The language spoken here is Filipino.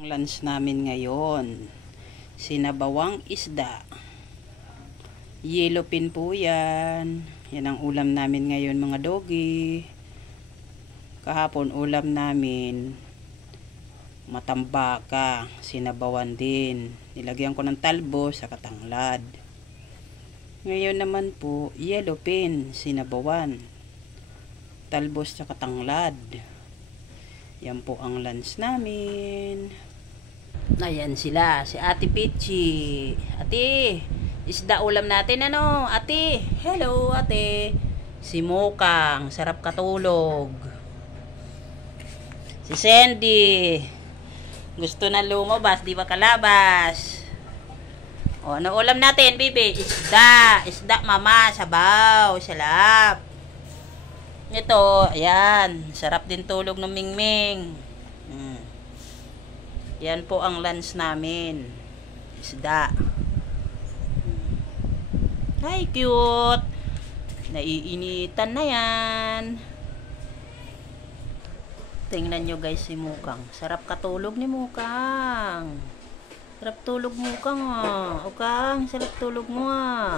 Ang lunch namin ngayon, sinabawang isda. Yellow pin po yan. Yan ang ulam namin ngayon mga doggy. Kahapon ulam namin, matambaka, sinabawan din. Nilagyan ko ng talbos sa katanglad. Ngayon naman po, yellow pin, sinabawan. Talbos sa katanglad. Yan po ang lunch namin. Ayan sila, si Ate Pichi. Ate, isda ulam natin ano? Ate, hello ate. Si Mukang, sarap katulog. Si Sandy, gusto na lumabas, di ba kalabas? O, ano ulam natin, bibi? Isda, isda mama, sabaw, salap. Ito, ayan, sarap din tulog ng Mingming. Yan po ang lunch namin. Isda. Hi, cute. Naiinitan na yan. Tingnan nyo guys si Mukang. Sarap katulog ni Mukang. Sarap tulog Mukang ah. Ukang, sarap tulog mo ah.